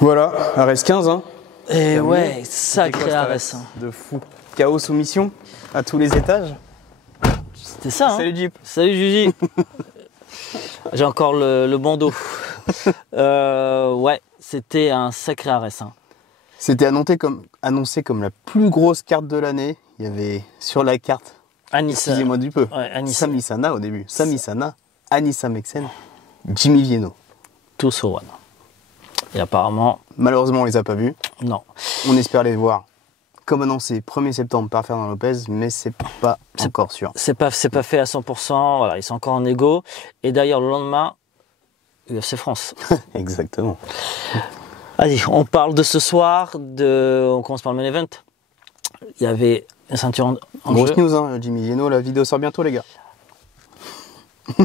Voilà, RS15, hein. Et ouais, C'était sacré quoi, RS. cette RS de fou. Chaos soumission à tous les étages. C'était ça, hein. Salut Jeep. Salut Juji. J'ai encore le bandeau. Ouais, c'était un sacré RS. Hein. C'était annoncé comme la plus grosse carte de l'année. Il y avait sur la carte, excusez-moi du peu, ouais, Sami Sana au début. Sami Sana, Anissa Meksen, Jimmy Vieno. Tous au One. Et apparemment, Malheureusement, on les a pas vus. non. On espère les voir, comme annoncé, 1er septembre par Fernand Lopez, mais c'est pas encore sûr. C'est pas fait à 100%. Voilà, ils sont encore en égo. Et d'ailleurs, le lendemain, UFC France. Exactement. Allez, on parle de ce soir. On commence par le main event. Il y avait une ceinture en Grosse jeu. news, hein, Jimmy Vieno, la vidéo sort bientôt, les gars.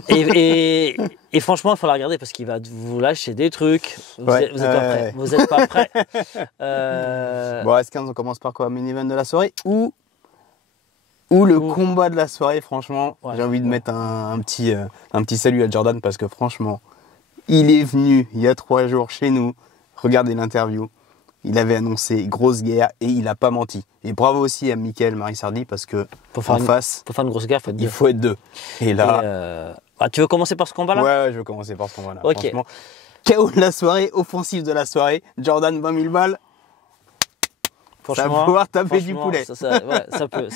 Et franchement, il faut la regarder parce qu'il va vous lâcher des trucs. Vous Ouais, êtes pas prêts. ouais. Vous êtes pas prêts. Bon, S15, on commence par quoi? Main event de la soirée ou le combat de la soirée, franchement. Ouais. J'ai envie de mettre un petit salut à Jordan parce que franchement, il est venu il y a 3 jours chez nous. Regardez l'interview. Il avait annoncé grosse guerre et il n'a pas menti. Et bravo aussi à Mickaël Marisardi parce que en face, Pour faire une grosse guerre, il faut être deux. Et là, tu veux commencer par ce combat-là? ouais, je vais commencer par ce combat-là. Ok. Franchement, KO de la soirée, offensive de la soirée. Jordan, 20 000 balles. Ça va pouvoir taper du poulet. Ouais, ça peut.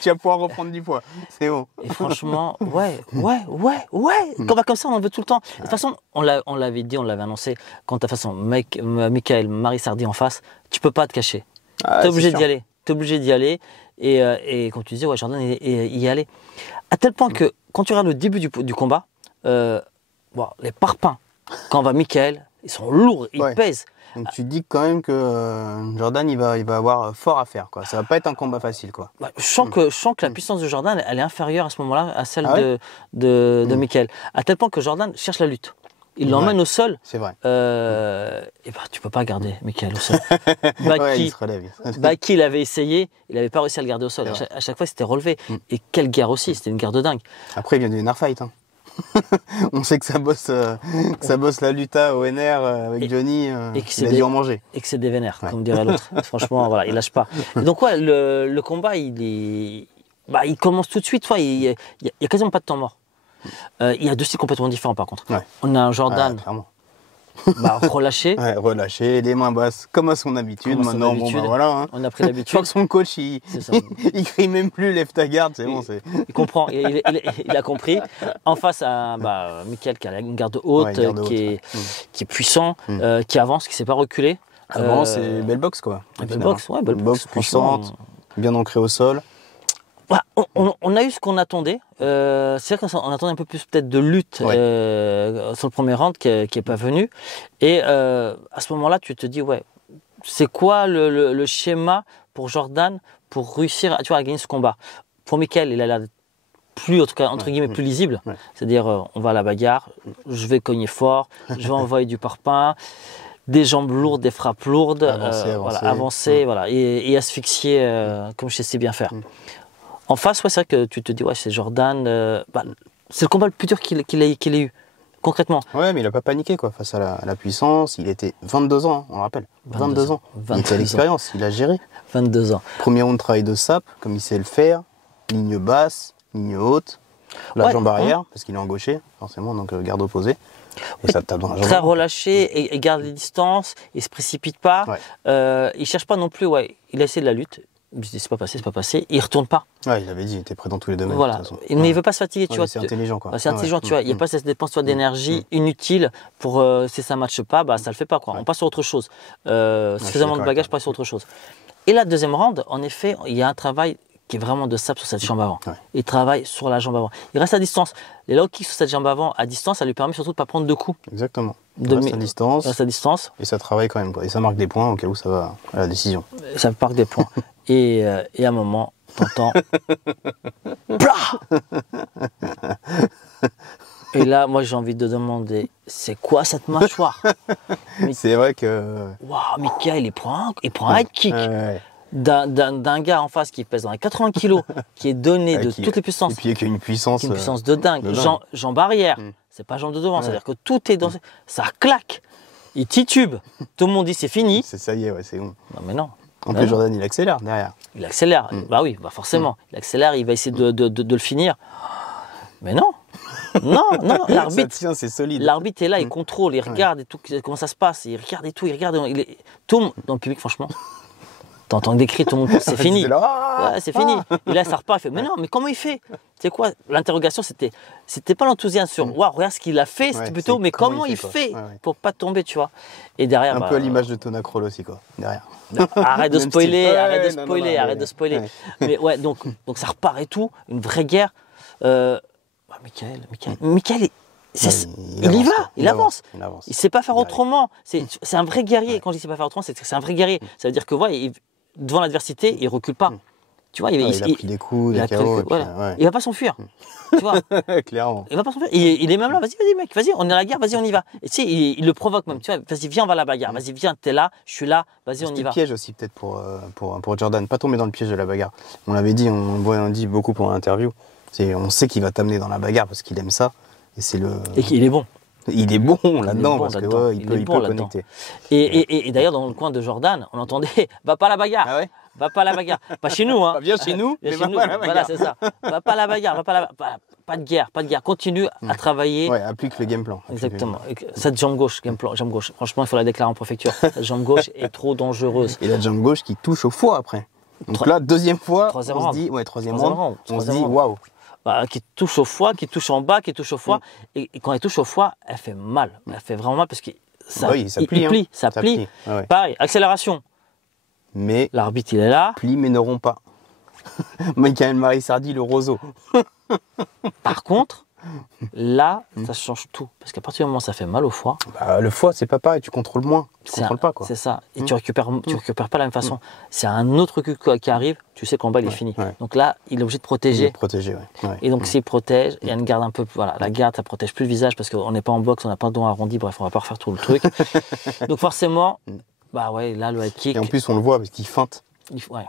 Tu vas pouvoir reprendre du poids. C'est bon. Et franchement, ouais. Combat comme ça, on en veut tout le temps. De toute façon, on l'avait dit, on l'avait annoncé. Quand de toute façon, Mickaël Marisardi en face, tu peux pas te cacher. Ah, T'es obligé c'est d'y aller. T'es obligé d'y aller. Et comme tu disais, ouais, Jordan y allait. À tel point que quand tu regardes le début du combat, les parpaings, quand va Mickaël, ils sont lourds, ils pèsent. Donc tu dis quand même que Jordan, il va avoir fort à faire, quoi. Ça va pas être un combat facile, quoi. Je sens que la puissance de Jordan, elle est inférieure à ce moment-là à celle de Mickaël. À tel point que Jordan cherche la lutte. Il l'emmène au sol. C'est vrai. Et tu peux pas garder Mickaël au sol. Il se relève. Baki, il avait essayé, il n'avait pas réussi à le garder au sol. À chaque fois, c'était relevé. Et quelle guerre aussi, c'était une guerre de dingue. Après, il vient du Narfight. Hein. On sait que ça bosse la luta au NR avec Johnny. Il a dû en manger. Et que c'est des vénères, comme dirait l'autre. Franchement, voilà, il lâche pas. Et donc, ouais, le combat, il commence tout de suite. Il y a quasiment pas de temps mort. Il y a deux styles complètement différents, par contre. Ouais. On a un Jordan relâché. Ouais, relâché, les mains basses, comme à son habitude. Maintenant, voilà. Hein. On a pris l'habitude. Je crois que son coach, il crie même plus lève ta garde, c'est bon. Il comprend, il a compris. En face à Mickaël qui a une garde haute, qui est puissant, qui avance, qui ne s'est pas reculé. Avant, c'est belle boxe, quoi. Belle boxe, ouais, belle boxe. Puissante, bien ancrée au sol. Ouais, on a eu ce qu'on attendait. C'est vrai qu'on attendait un peu plus peut-être de lutte sur le premier round qui n'est pas venu. Et à ce moment-là, tu te dis, ouais, c'est quoi le schéma pour Jordan pour réussir à gagner ce combat? Pour Mickaël, il a l'air plus, en tout cas, entre guillemets, plus lisible. Ouais. C'est-à-dire, on va à la bagarre, je vais cogner fort, je vais envoyer du parpaing, des jambes lourdes, des frappes lourdes, avancer et asphyxier comme je sais bien faire. En face, c'est vrai que tu te dis, ouais, c'est Jordan. C'est le combat le plus dur qu'il ait eu, concrètement. Ouais, mais il n'a pas paniqué, quoi, face à la puissance. Il était 22 ans, hein, on le rappelle. 22 ans. Il était à l'expérience, il a géré. 22 ans. Premier round, travail de sape, comme il sait le faire. Ligne basse, ligne haute. La jambe arrière, parce qu'il est en gaucher, forcément, donc garde opposée. Et ça tape dans la jambe. Très relâché et garde les distances, il ne se précipite pas. Ouais. Il ne cherche pas non plus, il a essayé de la lutte. Il se dit c'est pas passé, il retourne pas. Ouais, il avait dit, il était prêt dans tous les domaines. Voilà. Mais il veut pas se fatiguer, tu vois. C'est intelligent, quoi. C'est intelligent, tu vois. Il n'y a pas cette dépense d'énergie inutile pour si ça ne matche pas, ça le fait pas, quoi. On passe sur autre chose. Suffisamment de bagages, passe sur autre chose. Et la deuxième round, en effet, il y a un travail qui est vraiment de sape sur cette jambe avant. Ouais. Il travaille sur la jambe avant. Il reste à distance. Les low kicks sur cette jambe avant à distance, ça lui permet surtout de ne pas prendre de coups. Exactement. Il reste à distance. Et ça travaille quand même. Et ça marque des points au cas où ça va à la décision. Ça marque des points. Et à un moment, t'entends. Et là, moi, j'ai envie de demander, c'est quoi cette mâchoire? C'est vrai que. Waouh, Mickaël, il prend un head kick. D'un gars en face qui pèse dans les 80 kilos, qui est donné de toutes les puissances. Et puis qui a une puissance de dingue. Jambe arrière, c'est pas jambe de devant, c'est-à-dire que tout est dans. Ça claque. il titube. Tout le monde dit c'est fini. Ça y est, ouais, c'est bon. Non, mais non. En plus, Jordan, il accélère derrière. Il accélère. Bah oui, bah forcément. Il accélère, il va essayer de le finir. Mais non. Non, l'arbitre. C'est solide. L'arbitre est là, il contrôle, il regarde et tout, comment ça se passe. Il regarde et tout, il regarde. Tout dans le public, franchement. T'entends des cris, tout le monde pense c'est fini. Ouais, c'est fini. Et là, ça repart, il fait, mais non, mais comment il fait? Tu sais quoi? L'interrogation, c'était pas l'enthousiasme sur, waouh, regarde ce qu'il a fait, c'était plutôt, mais comment il fait pour pas tomber, tu vois? Et derrière. Un peu à l'image de Tona Kroll aussi, quoi, derrière. Arrête de spoiler, arrête de spoiler. Mais ouais, donc ça repart et tout, une vraie guerre. Michael, il avance. Il sait pas faire autrement. C'est un vrai guerrier. Quand je dis sait pas faire autrement, c'est un vrai guerrier. Ça veut dire que devant l'adversité, il recule pas. Tu vois, il a pris des coups, des KO. Il va pas s'enfuir. Tu vois. Clairement. Il va pas s'enfuir. Il est même là. Vas-y, mec. Vas-y, on est à la guerre. Vas-y, on y va. Et tu sais, il le provoque même. Tu vois. Vas-y, viens, on va à la bagarre. Vas-y, viens. T'es là. Je suis là. Vas-y, on y va. C'est le piège aussi peut-être pour Jordan. Pas tomber dans le piège de la bagarre. On l'avait dit. On dit beaucoup pendant l'interview. On sait qu'il va t'amener dans la bagarre parce qu'il aime ça. Et qu'il est bon. Il est bon là-dedans parce qu'il peut connecter. Et d'ailleurs, dans le coin de Jordan, on entendait « Va pas à la bagarre ah ouais. Va pas à la bagarre !» Pas chez nous, hein. Viens chez nous, mais va pas à la bagarre. Voilà, c'est ça. Va pas à la bagarre, pas de guerre. Continue à travailler. Ouais, applique le game plan. Exactement. Cette jambe gauche, jambe gauche. Franchement, il faut la déclarer en préfecture. Cette jambe gauche est trop dangereuse. Et la jambe gauche qui touche au foie après. Donc là, deuxième fois, troisième on se dit waouh. Qui touche au foie, qui touche en bas, qui touche au foie. Et quand elle touche au foie, elle fait mal. Elle fait vraiment mal parce que ça plie. Ça plie. Ouais. Pareil, accélération. Mais l'arbitre, il est là. Plie mais ne rompt pas. Michael Marisardi, le roseau. Par contre, là, ça change tout. Parce qu'à partir du moment où ça fait mal au foie. Le foie, c'est pas pareil, tu contrôles moins. Tu contrôles pas, quoi. C'est ça. Et tu récupères pas de la même façon. C'est un autre coup qui arrive, tu sais que le combat, il est fini. Ouais. Donc là, il est obligé de protéger. Et donc, s'il protège, il y a une garde un peu. Voilà, la garde, ça protège plus le visage parce qu'on n'est pas en boxe, on n'a pas de dents arrondies. Bref, on va pas refaire tout le truc. Donc, forcément, là, le head kick. Et en plus, on le voit parce qu'il feinte.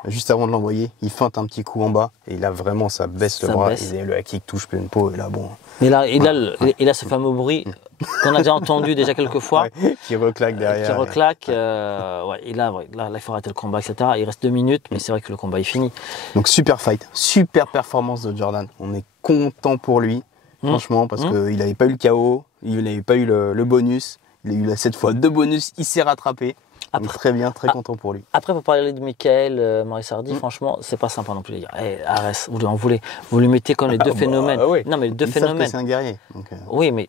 Juste avant de l'envoyer, il feinte un petit coup en bas et là vraiment ça baisse le bras et le kick touche pleine peau et là bon. Mais là, il a ce fameux bruit qu'on a déjà entendu quelques fois. Qui reclaque derrière. Qui reclaque. Et là, il faut arrêter le combat, etc. Il reste 2 minutes, mais c'est vrai que le combat est fini. Donc super fight, super performance de Jordan. On est content pour lui, franchement, parce qu'il n'avait pas eu le KO, il n'avait pas eu le bonus. Il a eu cette fois 2 bonus, il s'est rattrapé. Après, très bien, très content pour lui. Après, pour parler de Michael Marisardi, franchement, c'est pas sympa non plus de dire arrête, vous lui mettez comme les deux phénomènes. Oui. Non, mais les deux phénomènes. C'est un guerrier. Donc, Oui, mais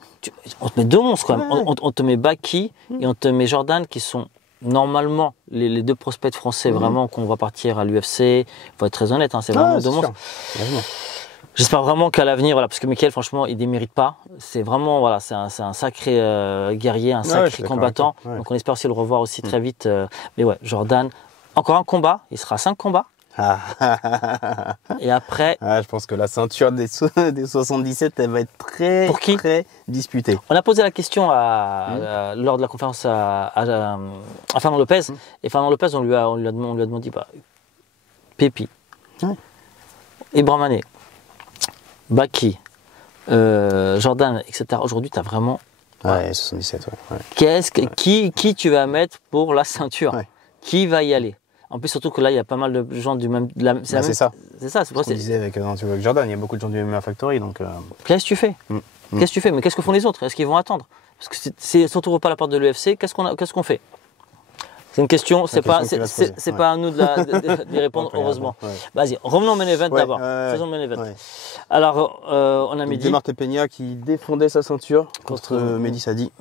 on te met 2 monstres quand même. On te met Baki et on te met Jordan qui sont normalement les 2 prospects français vraiment qu'on va partir à l'UFC. Il faut être très honnête, c'est vraiment 2 monstres. J'espère vraiment qu'à l'avenir, parce que Michael, franchement, il ne démérite pas. C'est vraiment, c'est un sacré guerrier, un sacré combattant. Donc on espère aussi le revoir aussi très vite. Mais ouais, Jordan, encore un combat, il sera 5 combats. Et après. Je pense que la ceinture des 77, elle va être très disputée. On a posé la question lors de la conférence à Fernand Lopez. Et Fernand Lopez, on lui a demandé Pépi, Ibrahim Mané, Baki, Jordan, etc. Aujourd'hui, tu as vraiment. 77, Qui tu vas mettre pour la ceinture? Qui va y aller? En plus, surtout que là, il y a pas mal de gens du même. C'est ça. C'est ça, c'est ce qu'on disait avec Jordan. Il y a beaucoup de gens du MMA Factory. Donc, Qu'est-ce que tu fais? Qu'est-ce que tu fais? Mais qu'est-ce que font les autres? Est-ce qu'ils vont attendre? Parce que si on ne trouve pas la porte de l'UFC, qu'est-ce qu'on fait? C'est une question, c'est pas à nous d'y répondre, heureusement. Vas-y, revenons au main event d'abord. Faisons le main event. Alors, on a Mehdi. Martin Peña qui défendait sa ceinture contre Mehdi Sadi.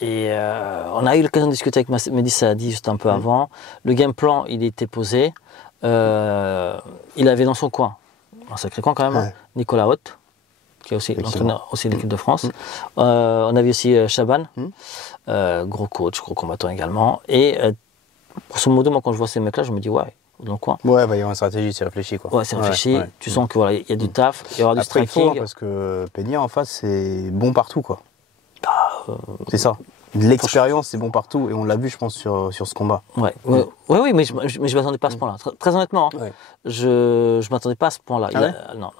Et on a eu l'occasion de discuter avec Mehdi Sadi juste un peu avant. Le game plan, il était posé. Il avait dans son coin, un sacré coin quand même, Nicolas Haute, qui est aussi l'entraîneur de l'équipe de France. On avait aussi Chaban, gros coach, gros combattant également. Et grosso modo, moi quand je vois ces mecs-là, je me dis dans le coin. Il va y avoir une stratégie, c'est réfléchi quoi. Ouais, c'est réfléchi. Tu sens que il y a du taf, il y aura du striking. Parce que Peña en face, c'est bon partout quoi. C'est ça. De l'expérience, c'est bon partout. Et on l'a vu, je pense, sur ce combat. Oui, mais je ne m'attendais pas à ce point-là. Très honnêtement, hein, je ne m'attendais pas à ce point-là. Non.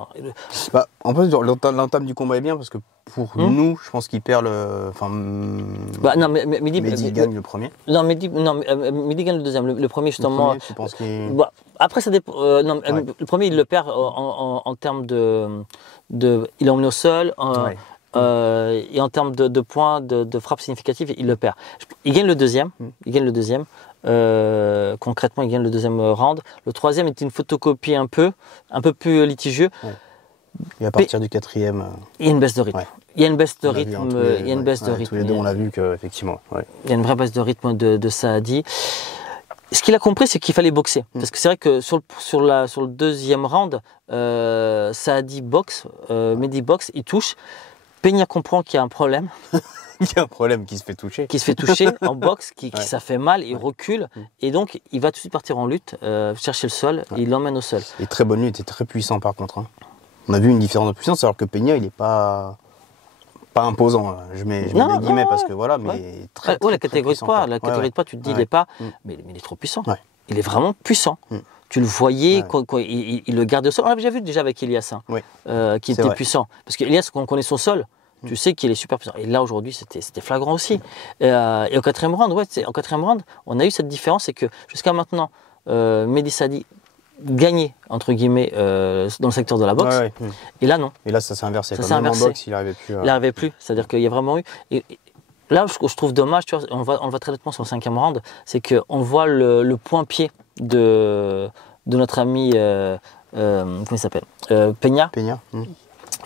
Bah, en plus, l'entame du combat est bien parce que pour nous, je pense qu'il perd le. Enfin, non, mais Mehdi gagne le premier. Non, Mehdi gagne le deuxième. Le premier, justement. Le premier, tu penses qu'il... Après, ça dépend. Le premier, il le perd en termes de. Il est emmené au sol. Et en termes de points, de frappe significative, il le perd. Il gagne le deuxième. Concrètement, il gagne le deuxième round. Le troisième est une photocopie un peu plus litigieux. Et à partir du quatrième, il y a une baisse de rythme. Il y a une baisse de rythme. Tous les deux, on l'a vu qu'effectivement. Il y a une vraie baisse de rythme de Saadi. Ce qu'il a compris, c'est qu'il fallait boxer. Parce que c'est vrai que sur le deuxième round, Saadi boxe, Mehdi boxe, il touche. Peña comprend qu'il y a un problème. Il y a un problème qui se fait toucher. Qui se fait toucher en boxe, ça fait mal, il recule. Et donc, il va tout de suite partir en lutte, chercher le sol, et il l'emmène au sol. Et très bonne lutte, et très puissant par contre. Hein. On a vu une différence de puissance, alors que Peña, il n'est pas imposant. Je mets des guillemets parce que voilà, mais très la catégorie de poids, tu te dis, il n'est pas. Mais il est trop puissant. Il est vraiment puissant. Tu le voyais, il le gardait au sol. On l'avait déjà vu déjà avec Elias, qui était puissant. Parce qu'Elias, quand on connaît son sol, tu sais qu'il est super puissant. Et là, aujourd'hui, c'était flagrant aussi. Et au quatrième round, on a eu cette différence, c'est que jusqu'à maintenant, Mehdi Saadi gagnait, entre guillemets, dans le secteur de la boxe. Et là, non. Et là, ça s'est inversé. Ça s'est inversé. En boxe, il n'arrivait plus. Il n'arrivait plus. C'est-à-dire qu'il y a vraiment eu... Là, je trouve dommage, tu vois, on le voit très nettement sur le cinquième round, c'est qu'on voit le point-pied de notre ami, comment il s'appelle, Peña.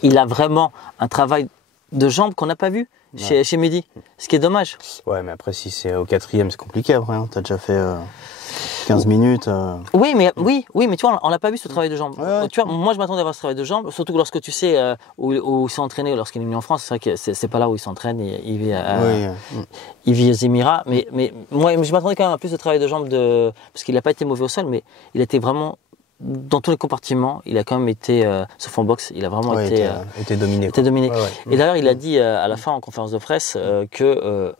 Il a vraiment un travail de jambes qu'on n'a pas vu chez Mehdi, ce qui est dommage. Ouais, mais après, si c'est au quatrième, c'est compliqué après. Hein. Tu as déjà fait 15 minutes. Oui, mais tu vois, on n'a pas vu ce travail de jambes. Tu vois, moi, je m'attendais à voir ce travail de jambes, surtout lorsque tu sais où il s'est entraîné lorsqu'il est venu en France. C'est vrai que c'est pas là où il s'entraîne. Il vit aux Émirats. Mais moi, je m'attendais quand même à plus de travail de jambes parce qu'il n'a pas été mauvais au sol, mais il était vraiment. Dans tous les compartiments, il a quand même été, sauf en boxe, il a vraiment été dominé. Et d'ailleurs, il a dit à la fin en conférence de presse que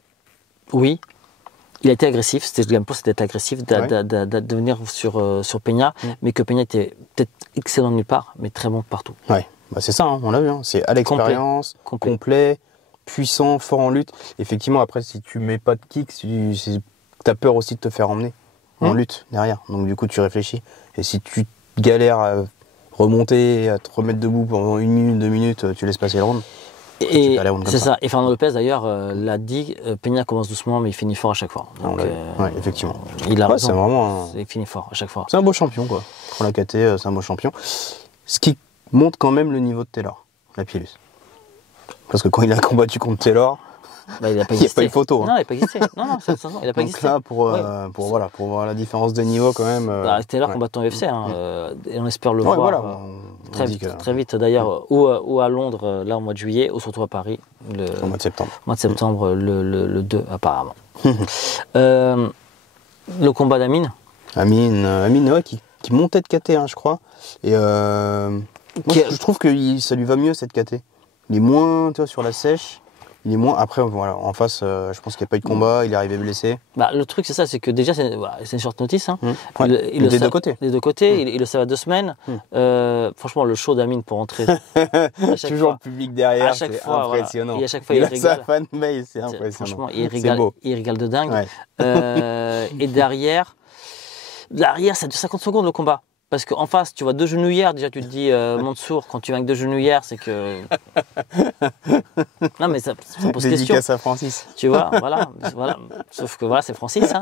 oui, il a été agressif, c'était agressif de venir sur Peña, mais que Peña était peut-être excellent nulle part, mais très bon partout. Ouais, c'est ça, on l'a vu, c'est à l'expérience, complet, puissant, fort en lutte. Effectivement, après, si tu mets pas de kick, tu as peur aussi de te faire emmener en lutte derrière. Donc du coup, tu réfléchis. Et si tu galères à remonter, à te remettre debout pendant 1 minute, 2 minutes, tu laisses passer le round. Et c'est ça. Et Fernando Lopez d'ailleurs l'a dit, Peña commence doucement, mais il finit fort à chaque fois. Donc, effectivement. Il a raison. C'est vraiment. Il finit fort à chaque fois. C'est un beau champion, quoi. Pour la KT, c'est un beau champion. Ce qui montre quand même le niveau de Taylor, la Pielus. Parce que quand il a combattu contre Taylor. Il n'y a pas eu photo. Non, il n'a pas existé. Non, il n'a pas existé. Là, pour voir la différence de niveau quand même. Taylor combattant UFC, et on espère le voir très vite. D'ailleurs, ou à Londres, là, au mois de juillet, ou surtout à Paris, au mois de septembre. Le 2, apparemment. Le combat d'Amine. Amine, qui montait de KT, je crois. Et je trouve que ça lui va mieux, cette KT. Il est moins, tu vois, sur la sèche. Il est moins. Après, voilà, en face, je pense qu'il n'y a pas eu de combat, il est arrivé blessé. Le truc, c'est ça, c'est que déjà, c'est une short notice. Des deux côtés. Des deux côtés, il le savait à 2 semaines. Franchement, le show d'Amine pour entrer. Toujours le public derrière, c'est impressionnant. Et à chaque fois, il régale. Sa fanbase, c'est impressionnant. Franchement, il régale de dingue. Et derrière, ça dure 50 secondes le combat. Parce qu'en face, tu vois 2 genouillères, déjà tu te dis, Mansour, quand tu viens avec 2 genouillères, c'est que... Non mais ça pose question. Dédicace à Francis. Tu vois, voilà. Sauf que voilà, c'est Francis.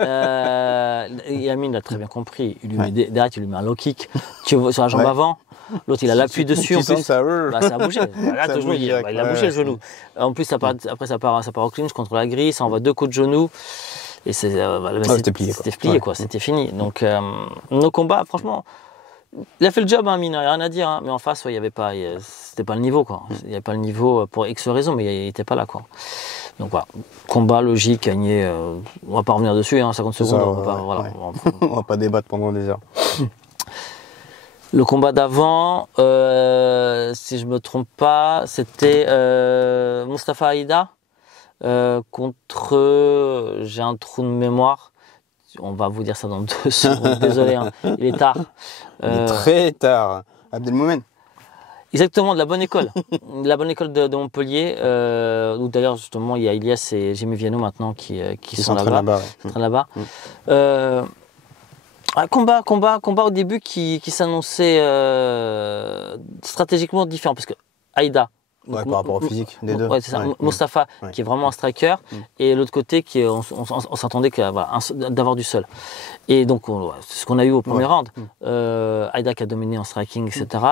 Et Amine l'a très bien compris. Il lui met derrière, tu lui mets un low kick, tu vois, sur la jambe avant. L'autre, il a l'appui dessus. En plus, ça a bougé. Là, ton genou, il a bougé le genou. En plus, après, ça part au clinch contre la grille, ça envoie 2 coups de genou. Et c'était plié. C'était fini. Donc, nos combats, franchement, il a fait le job, Amine, il n'y a rien à dire. Mais en face, il y avait pas, c'était pas le niveau, quoi. Il n'y avait pas le niveau pour X raisons, mais il n'était pas là, quoi. Donc voilà, combat logique, gagné. On va pas revenir dessus, 50 secondes. On va pas débattre pendant des heures. Le combat d'avant, si je me trompe pas, c'était Mustafa Aïda. contre, j'ai un trou de mémoire. On va vous dire ça dans 2 secondes. Désolé, hein, il est tard. Il est très tard. Abdelmoumen. Exactement, de la bonne école. De la bonne école de Montpellier, où d'ailleurs, justement, il y a Ilias et Jimmy Viano maintenant qui sont là-bas. Combat au début qui s'annonçait stratégiquement différent, parce que Aïda. Ouais, par rapport au physique des deux. Ouais, c'est ça. Mostafa, qui est vraiment un striker, et l'autre côté, on s'attendait d'avoir du seul. Et donc, c'est ce qu'on a eu au premier round. Aïda qui a dominé en striking, etc.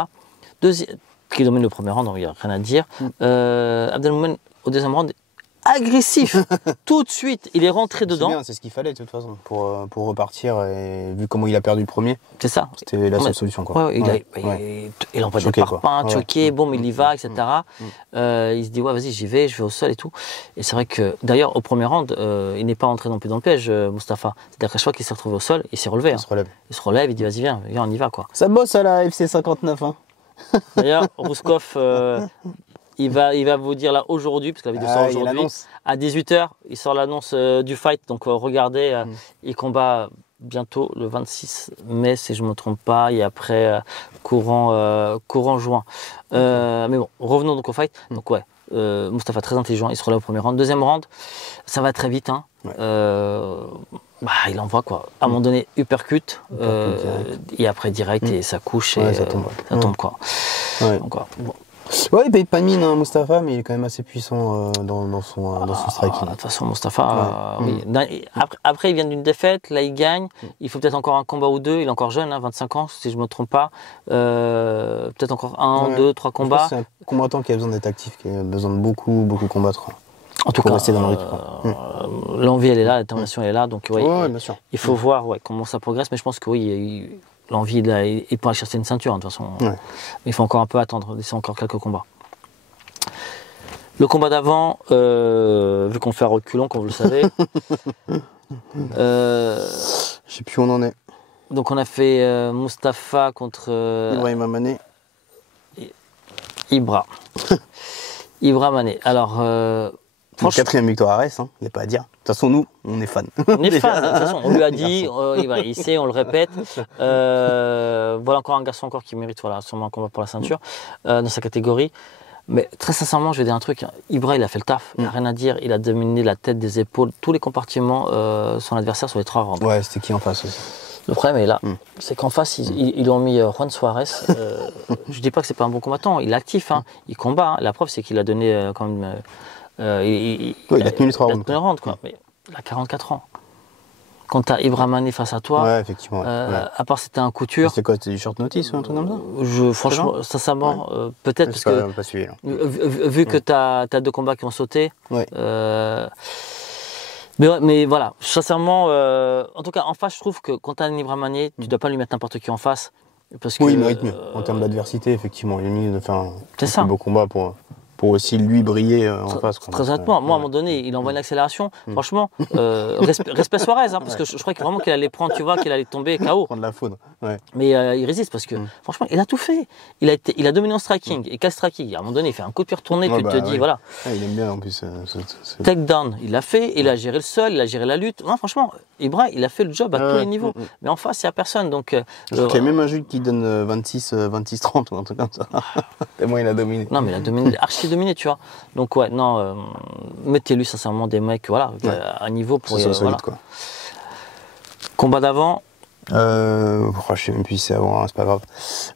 Qui domine le premier round, donc il n'y a rien à dire. Abdelmoumen, au deuxième round, agressif, tout de suite, il est rentré dedans. C'est ce qu'il fallait de toute façon pour repartir, et vu comment il a perdu le premier, c'est ça. C'était la seule solution. Quoi. Il envoie des parpaings, choqué, bon, il y va, etc. Il se dit, ouais, vas-y, j'y vais, je vais au sol et tout. Et c'est vrai que, d'ailleurs, au premier round, il n'est pas rentré non plus dans le piège, Mostafa. C'est-à-dire qu'à chaque fois qu'il s'est retrouvé au sol, il s'est relevé. Il se relève, il dit, vas-y, viens, on y va. Quoi. Ça bosse à la FC 59. Hein. D'ailleurs, Rouskov, il va vous dire là aujourd'hui, parce que la vidéo sort aujourd'hui, à 18h, il sort l'annonce du fight. Donc regardez, il combat bientôt le 26 mai, si je ne me trompe pas, et après courant juin. Mais bon, revenons donc au fight. Donc ouais, Mostafa très intelligent, il se relève au premier round. Deuxième round, ça va très vite. Hein. Il envoie quoi. À un moment donné, uppercut, et après direct, et ça couche, et ça tombe quoi. Donc, quoi. Bon. Ouais, il paye pas de mine, hein, Mostafa, mais il est quand même assez puissant dans son striking. De toute façon, Mostafa, oui. Après, il vient d'une défaite, là il gagne. Il faut peut-être encore un combat ou deux. Il est encore jeune, 25 ans, si je ne me trompe pas. Peut-être encore 1, 2, 3 combats. C'est un combattant qui a besoin d'être actif, qui a besoin de beaucoup combattre. En tout cas, rester dans le rythme. L'envie elle est là, la détermination elle est là. Donc, bien sûr. Il faut voir comment ça progresse, mais je pense que oui. L'envie, il pourra chercher une ceinture, hein, de toute façon. Mais il faut encore un peu attendre, laisser encore quelques combats. Le combat d'avant, vu qu'on fait un reculon, comme vous le savez. Je sais plus où on en est. Donc on a fait Mostafa contre Ibrahim Mané. Ibra Mané. Alors, quatrième victoire à Arès, il n'y a pas à dire. De toute façon, nous, on est fans. On est fans, de toute façon, on lui a dit, il sait, on le répète. Voilà encore un garçon qui mérite sûrement un combat pour la ceinture dans sa catégorie. Mais très sincèrement, je vais dire un truc. Ibra, il a fait le taf, il n'y a rien à dire. Il a dominé la tête, des épaules, tous les compartiments, son adversaire sur les 3 rounds. Ouais, c'était qui en face aussi? Le problème est là, c'est qu'en face, ils ont mis Juan Suarez. Je dis pas que c'est pas un bon combattant, il est actif, il combat. La preuve, c'est qu'il a donné quand même. Il a tenu les 3 rounds, quoi. Mais il a 44 ans. Quand tu as Ibrahim Mané face à toi, effectivement, à part c'était un couture. C'était quoi? C'était du short notice ou un truc comme ça? Franchement, sincèrement, peut-être parce que. Pas suivi, vu que tu as 2 combats qui ont sauté. Mais voilà, sincèrement, en tout cas, en face, je trouve que quand tu as un Ibrahim Mané, tu ne dois pas lui mettre n'importe qui en face. Parce que, il mérite mieux. En termes d'adversité, effectivement, il est mieux de faire un beau combat pour aussi lui briller en face. Très honnêtement, moi à un moment donné, il envoie une accélération. Franchement, respect Suarez, parce que je croyais vraiment qu'il allait prendre, qu'il allait tomber KO. Prendre la foudre. Mais il résiste parce que franchement, il a tout fait. Il a dominé en striking. Et quel striking? À un moment donné, il fait un coup de pied retourné, tu te dis, voilà. Il aime bien en plus. Takedown, il l'a fait, il a géré le sol, il a géré la lutte. Non, franchement, Ibra, il a fait le job à tous les niveaux. Mais en face, il n'y a personne. Donc, je crois qu'il y a même un juge qui donne 26-30 ou un truc comme ça. Tellement il a dominé. Non, mais il a dominé, archi dominé, tu vois. Donc, mettez-lui sincèrement des mecs, à niveau pour solide, quoi. Combat d'avant. Je sais même plus si c'est avant, c'est pas grave.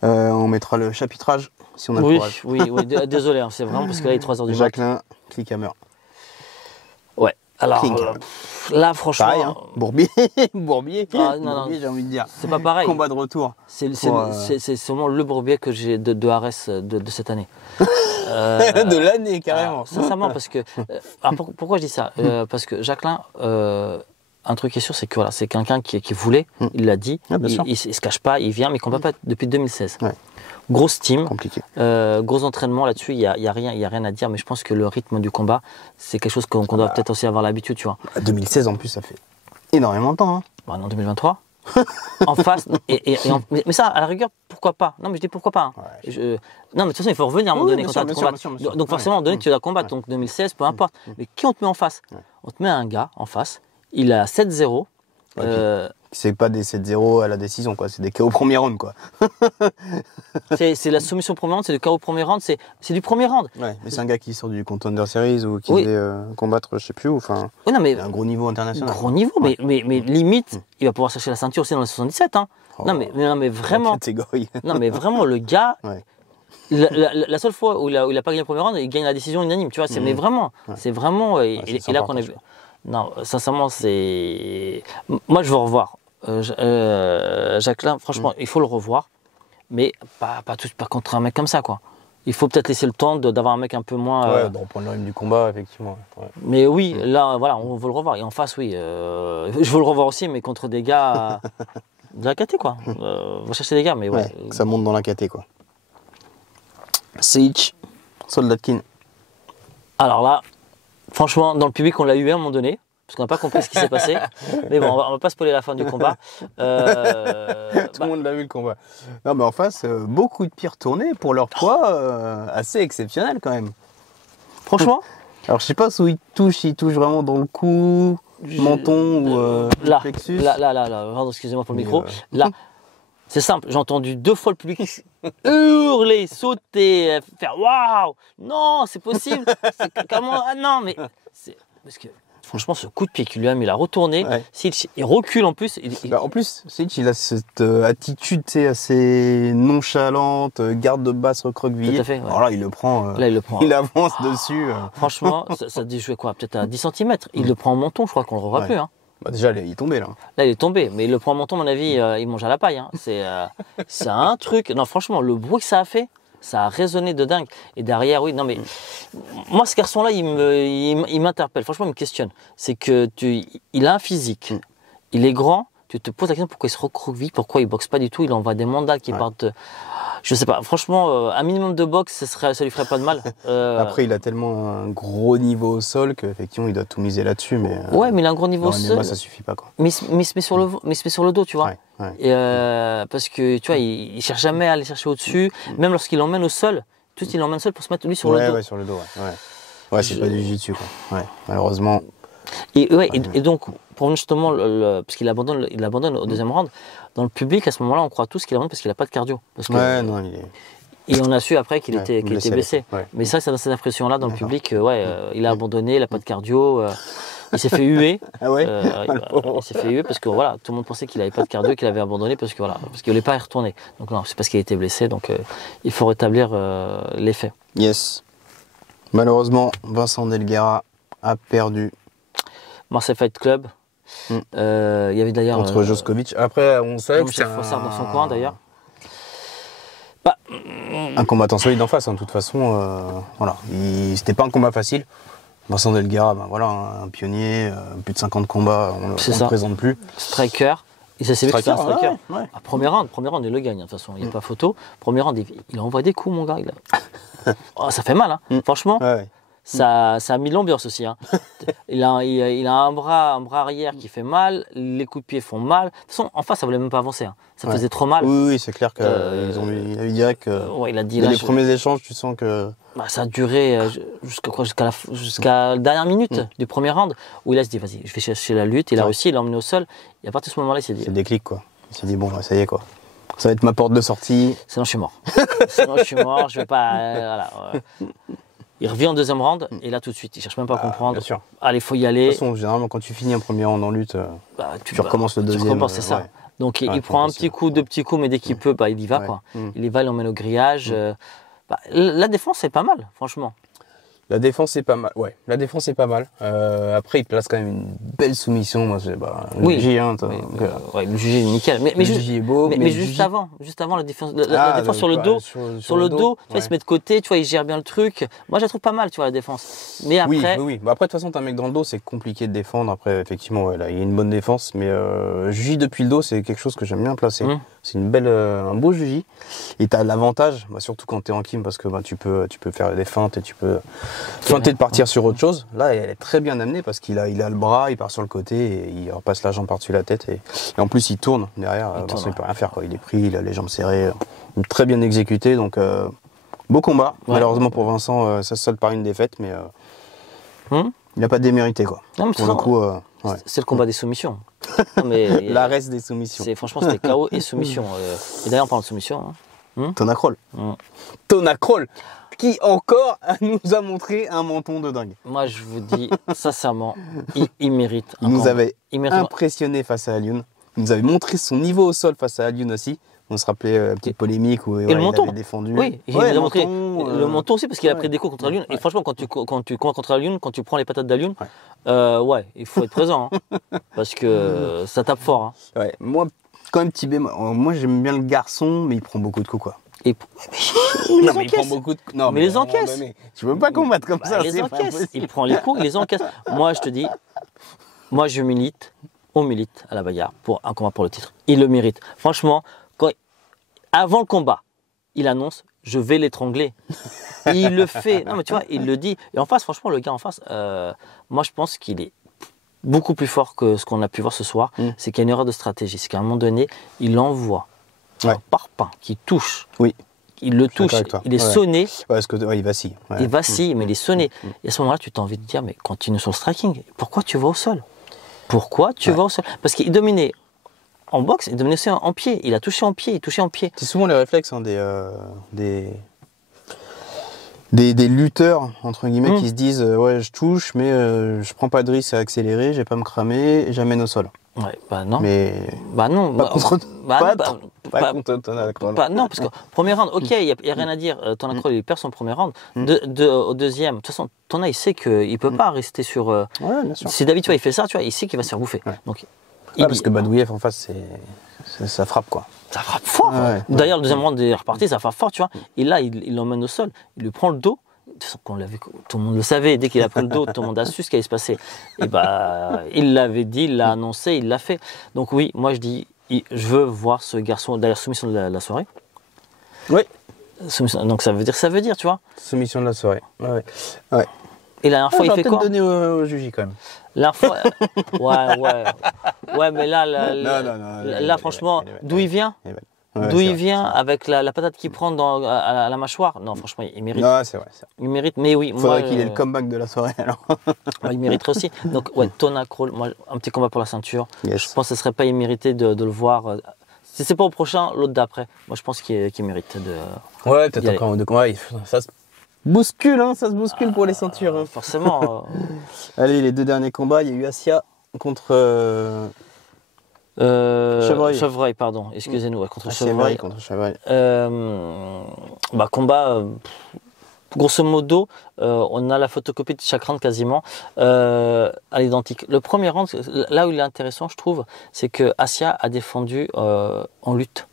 On mettra le chapitrage si on a le courage. Oui, désolé, c'est vraiment parce que là il est 3h du matin. Jacqueline, Clickhammer. Ouais, alors là franchement. Pareil, Bourbier. Non, j'ai envie de dire. C'est pas pareil. Combat de retour. C'est sûrement le Bourbier que j'ai de Arès de cette année. De l'année, carrément. Sincèrement, parce que. Pourquoi je dis ça? Parce que Jacqueline. Un truc qui est sûr, c'est que c'est quelqu'un qui voulait, il l'a dit, il se cache pas, il vient, mais il combat pas depuis 2016. Grosse team, gros entraînement là-dessus, il y a rien à dire, mais je pense que le rythme du combat, c'est quelque chose qu'on doit peut-être aussi avoir l'habitude, tu vois. 2016 en plus, ça fait énormément de temps. En 2023. En face, mais ça, à la rigueur, pourquoi pas. Non, mais je dis pourquoi pas. Hein. Ouais. Non, mais de toute façon, il faut revenir à un moment donné quand tu as combattre. Sûr. Donc forcément, à un moment donné, tu dois combattre. Donc 2016, peu importe. Mais qui on te met en face? On te met un gars en face. Il a 7-0. C'est pas des 7-0 à la décision, quoi. C'est des KO au premier round, quoi. c'est la soumission premier round, c'est le KO premier round, c'est du premier round. Ouais, mais c'est un gars qui sort du Contender Series ou qui devait combattre, je sais plus, enfin. Oui, non, mais un gros niveau international. Gros niveau, mais limite, il va pouvoir chercher la ceinture aussi dans les 77. Hein. Oh, non, mais vraiment. Catégorie. Non, mais vraiment, le gars. La seule fois où il a pas gagné le premier round, il gagne la décision unanime, tu vois. Mais vraiment, c'est vraiment. Et là qu'on est. Non, sincèrement, c'est. Moi, je veux revoir. Jacqueline, franchement, il faut le revoir, mais pas contre un mec comme ça, quoi. Il faut peut-être laisser le temps d'avoir un mec un peu moins. Ouais, de reprendre le rythme du combat, effectivement. Ouais. Mais oui, là, voilà, on veut le revoir. Et en face, oui, je veux le revoir aussi, mais contre des gars de la KT, quoi. On va chercher des gars, mais ouais. Que ça monte dans la KT, quoi. Seich, Soldatkin. Alors là, franchement, dans le public, on l'a eu à un moment donné. Parce qu'on n'a pas compris ce qui s'est passé. Mais bon, on va pas spoiler la fin du combat. Tout le monde l'a vu le combat. Non, mais en face, beaucoup de pieds retournés pour leur poids, assez exceptionnel quand même. Franchement. Alors je sais pas où il touche vraiment dans le cou, menton ou là, plexus. Là, pardon, excusez-moi pour le micro. Là, c'est simple, j'ai entendu 2 fois le public hurler, sauter, faire waouh, non, c'est possible. Comment? Ah non, mais parce que franchement, ce coup de pied qu'il lui a mis, il a retourné. Seich, il recule en plus. En plus, Seich, il a cette attitude assez nonchalante, garde de basse recroquevillée. Tout à fait. Ouais. Alors là, il le prend. Il avance dessus. Franchement, ça a dû jouer quoi? Peut-être à 10 cm. Il le prend en menton, je crois qu'on le revoit plus. Hein. Bah déjà, il est tombé là. Là, il est tombé, mais il le prend en menton, à mon avis, il mange à la paille. Hein. C'est un truc. Non, franchement, le bruit que ça a fait. Ça a résonné de dingue. Et derrière, oui, non mais moi ce garçon-là, il m'interpelle. Franchement, il me questionne. C'est que il a un physique, il est grand. Tu te poses la question pourquoi il se recroqueville, pourquoi il boxe pas du tout. Il envoie des mandales qui partent. Je sais pas. Franchement, un minimum de boxe, ça lui ferait pas de mal. Après, il a tellement un gros niveau au sol qu'effectivement, il doit tout miser là-dessus. Mais ouais, mais il a un gros niveau au sol. Moi, ça suffit pas quoi. Mais il se met sur le dos, tu vois. Ouais. Et parce que tu vois, il cherche jamais à aller chercher au-dessus. Même lorsqu'il l'emmène au sol, tout il l'emmène seul pour se mettre lui sur le dos. Ouais, sur le dos. Ouais, c'est pas du jiu-jitsu quoi. Ouais, malheureusement. Et donc, pour justement, parce qu'il abandonne au deuxième round, dans le public, à ce moment-là, on croit tous qu'il abandonne parce qu'il n'a pas de cardio. Parce que, non, il est... Et on a su après qu'il était blessé. Ouais. Mais ça dans cette impression-là, dans le public, il a abandonné, il n'a pas de cardio. Il s'est fait huer. Ah ouais il s'est fait huer parce que voilà, tout le monde pensait qu'il n'avait pas de cardio, qu'il avait abandonné parce qu'il voulait pas y retourner. Donc non, c'est parce qu'il a été blessé. Donc il faut rétablir les faits. Yes. Malheureusement, Vincent Delguera a perdu. Marseille Fight Club. Il y avait d'ailleurs contre Joskovic. Après, on savait que c'était Fossard dans son coin d'ailleurs. Un combattant solide en face, de toute façon. Voilà, c'était pas un combat facile. Vincent Delguera, un pionnier, plus de 50 combats, on ne le présente plus. Striker. Et ça s'est vu que c'était un striker. Ouais. Premier round, il le gagne, de toute façon, il n'y a pas photo. Premier round, il envoie des coups, mon gars. Ça fait mal, hein. Franchement. Ouais. Ça a mis l'ambiance aussi. Hein. il a un bras arrière qui fait mal, les coups de pied font mal. De toute façon, en face, ça ne voulait même pas avancer. Hein. Ça faisait trop mal. Oui, c'est clair qu'il a eu direct que il a dit, les premiers échanges, tu sens que... ça a duré jusqu'à la dernière minute du premier round, où il a dit, vas-y, je vais chercher la lutte. Il a réussi, il l'a emmené au sol. Et à partir de ce moment-là, il s'est dit... C'est le déclic, quoi. Il s'est dit, bon, ça y est, quoi. Ça va être ma porte de sortie. Sinon, je suis mort. Je vais pas... Il revient en deuxième round et là tout de suite, il cherche même pas à comprendre. Bien sûr. Allez, il faut y aller. De toute façon, généralement, quand tu finis un premier round en lutte, tu recommences le deuxième. Tu recommences, c'est ça. Donc il prend un petit coup, deux petits coups, mais dès qu'il peut, il y va. Quoi. Il y va, il l'emmène au grillage. La défense, c'est pas mal, franchement. La défense est pas mal, ouais. La défense est pas mal. Après, il place quand même une belle soumission. Moi, c'est le J, hein, le J est nickel. Mais le J est beau. Mais juste avant la défense, la défense sur le dos, sur le dos, tu vois, il se met de côté, tu vois, il gère bien le truc. Moi, je la trouve pas mal, tu vois, la défense. Mais après, oui. Après, de toute façon, t'as un mec dans le dos, c'est compliqué de défendre. Après, effectivement, là, il y a une bonne défense, mais J depuis le dos, c'est quelque chose que j'aime bien placer. C'est un beau Juji. Et tu as l'avantage, surtout quand tu es en Kim, parce que tu peux faire des feintes et tu peux feinter de partir sur autre chose. Là, elle est très bien amenée parce qu'il a le bras, il part sur le côté et il repasse la jambe par-dessus la tête. Et en plus, il tourne derrière. Il peut rien faire, quoi. Il est pris, il a les jambes serrées. Très bien exécuté, donc beau combat. Ouais. Malheureusement pour Vincent, ça se solde par une défaite, mais Hum il n'a pas démérité quoi. Non, mais Pour le coup, ouais. c'est le combat des soumissions. Non, mais, La reste des soumissions. franchement, c'était KO et soumission. Et d'ailleurs, en parlant de soumission, hein. Tona Kroll. Hum. Tona Kroll, qui encore nous a montré un menton de dingue. Moi, je vous dis sincèrement, il mérite. Il nous avait il mérite impressionné face à Alioune. Il nous avait montré son niveau au sol face à Alioune aussi. On se rappelait la petite polémique où le menton. il avait défendu. Oui, il Ouais, nous a montré menton, le menton aussi parce qu'il a pris ouais. des coups contre Alioune. Ouais. Et franchement, quand tu combats contre Alioune, quand tu prends les patates d'Alioune, Ouais. il faut être présent. Hein, parce que ça tape fort. Hein. Ouais, moi, quand même, petit bémol, moi j'aime bien le garçon, mais il prend beaucoup de coups quoi. Et Il prend beaucoup de coups. Non, Mais les à un moment encaisse. donné, tu peux pas combattre comme ça. les c'est pas encaisse. possible. Il prend les coups, il les encaisse. Moi, je te dis, moi, je milite, on milite à la bagarre pour un combat pour le titre. Il le mérite. Franchement, avant le combat, il annonce je vais l'étrangler. Il le fait. Non, mais tu vois, il le dit. Et en face, franchement, le gars en face, moi, je pense qu'il est beaucoup plus fort que ce qu'on a pu voir ce soir. C'est qu'il y a une erreur de stratégie. C'est qu'à un moment donné, il envoie un parpaing qui touche. Oui. Il le touche. Il est sonné. Ouais, parce que il vacille. Ouais. Il vacille, mais il est sonné. Et à ce moment-là, tu as envie de dire mais continue sur le striking. Pourquoi tu vas au sol? Pourquoi tu vas au sol? Parce qu'il dominait. En boxe, il dominait aussi en pied. Il a touché en pied, il touchait en pied. C'est souvent les réflexes hein, des lutteurs, entre guillemets, qui se disent ouais, je touche, mais je prends pas de risque à accélérer, je vais pas me cramer, et j'amène au sol. Ouais, bah non. Mais bah non. pas contre pas contre Tona Kroll. Non, parce que premier round, ok, il n'y a rien à dire. Tona Kroll, il perd son premier round. Au deuxième, de toute façon, Tona, il sait qu'il ne peut pas rester sur. Ouais, bien sûr. Si David, tu vois, il fait ça, tu vois, il sait qu'il va se faire bouffer. Ouais. Donc, parce que Badouiev en face, ça frappe quoi. Ça frappe fort. Ouais. D'ailleurs, le deuxième round est reparti, ça frappe fort, tu vois. Et là, il l'emmène au sol, il lui prend le dos. De toute façon, tout le monde le savait, dès qu'il a pris le dos, tout le monde a su ce qui allait se passer. Et bah, il l'avait dit, il l'a annoncé, il l'a fait. Donc oui, moi je dis, je veux voir ce garçon, d'ailleurs soumission de la soirée. Oui. Donc ça veut dire, tu vois. Soumission de la soirée. Ouais. Et la dernière fois, il fait quoi? Donné au juge quand même. La fois, ouais, mais là, franchement, d'où il vient? D'où il vient avec la patate qu'il prend à la mâchoire? Non, franchement, il mérite. Non, c'est vrai. Il mérite, mais oui. Faudrait qu'il ait le comeback de la soirée alors. Il mériterait aussi. Donc, ouais, Tona Kroll, moi, un petit combat pour la ceinture. Yes. Je pense que ce serait pas immérité de le voir. Si c'est pas au prochain, l'autre d'après. Moi, je pense qu'il mérite de. Ouais, peut-être encore deux combats. Ça se bouscule, hein, ça se bouscule pour les ceintures. Hein. Forcément. Allez, les deux derniers combats, il y a eu Assia contre. Chevreuil, pardon, excusez-nous, contre Chevreuil. Combat, grosso modo, on a la photocopie de chaque round quasiment à l'identique. Le premier round, là où il est intéressant, je trouve, c'est que Assia a défendu en lutte.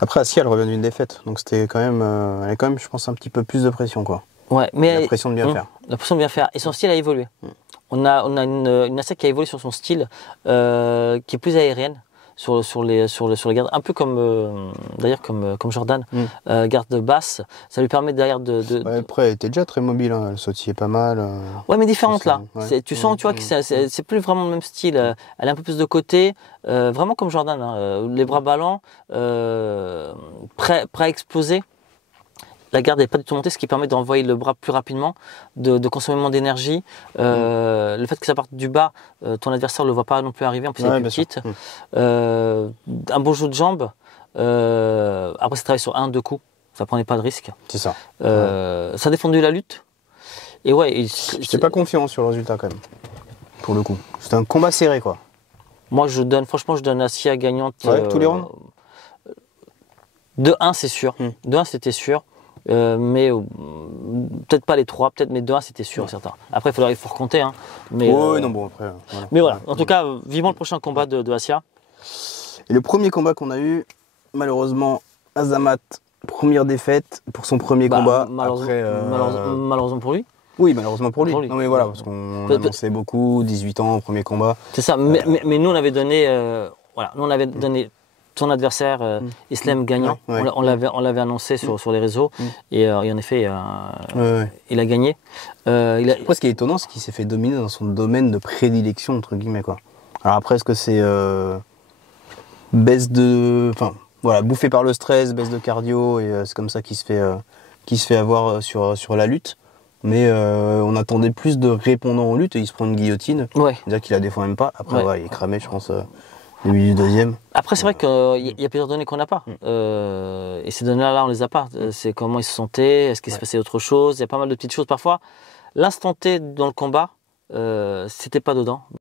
Après, Assia, elle revient d'une défaite, donc c'était quand même, elle a quand même, je pense, un petit peu plus de pression, quoi. Ouais, mais la pression de bien faire. La pression de bien faire, et son style a évolué. On a une Assia qui a évolué sur son style, qui est plus aérienne sur les gardes, un peu comme d'ailleurs comme Jordan, garde basse. Ça lui permet derrière Ouais, après, elle était déjà très mobile, hein. Elle sautillait pas mal. Ouais, mais différente là. Ouais. Tu sens, tu vois, que c'est plus vraiment le même style. Elle est un peu plus de côté, vraiment comme Jordan, hein. Les bras ballants, prêt à exploser. La garde n'est pas du tout montée, ce qui permet d'envoyer le bras plus rapidement, de consommer moins d'énergie. Le fait que ça parte du bas, ton adversaire ne le voit pas non plus arriver, en plus elle est plus petite. Un bon jeu de jambes. Après, ça travaille sur 1-2 coups, ça ne prenait pas de risque. C'est ça. Ça a défendu la lutte. Et ouais, j'étais pas confiant sur le résultat quand même, pour le coup. C'était un combat serré, quoi. Moi, je donne Assia gagnante. Tous les rounds. De 1, c'est sûr. De 1, c'était sûr. Mais peut-être pas les 3, peut-être, mais 2-1 c'était sûr, certain. Après il faut recompter, hein. Mais non, bon après. Voilà. Mais voilà, en tout cas, vivement le prochain combat de Assia. Et le premier combat qu'on a eu, malheureusement, Azamat, première défaite pour son premier combat. Malheureusement pour lui. Oui, malheureusement pour lui. Non mais voilà, parce qu'on annonçait beaucoup, 18 ans, premier combat. C'est ça. Mais nous on avait donné, son adversaire Islam gagnant. On l'avait annoncé sur les réseaux et en effet il a gagné. Après, ce qui est étonnant, c'est qu'il s'est fait dominer dans son domaine de prédilection entre guillemets, quoi. Alors après, est-ce que c'est baisse de, enfin Voilà, bouffé par le stress, baisse de cardio, et c'est comme ça qu'il se fait avoir sur la lutte. Mais on attendait plus de répondants aux luttes et il se prend une guillotine. Ouais. C'est-à-dire qu'il la défend même pas. Après, Ouais. ouais, il est cramé, je pense, début du deuxième. Après, c'est vrai qu'il y a plusieurs données qu'on n'a pas. Et ces données-là, on les a pas. C'est comment il se sentait, est-ce qu'il s'est passé autre chose. Il y a pas mal de petites choses. Parfois, l'instant T dans le combat, c'était pas dedans.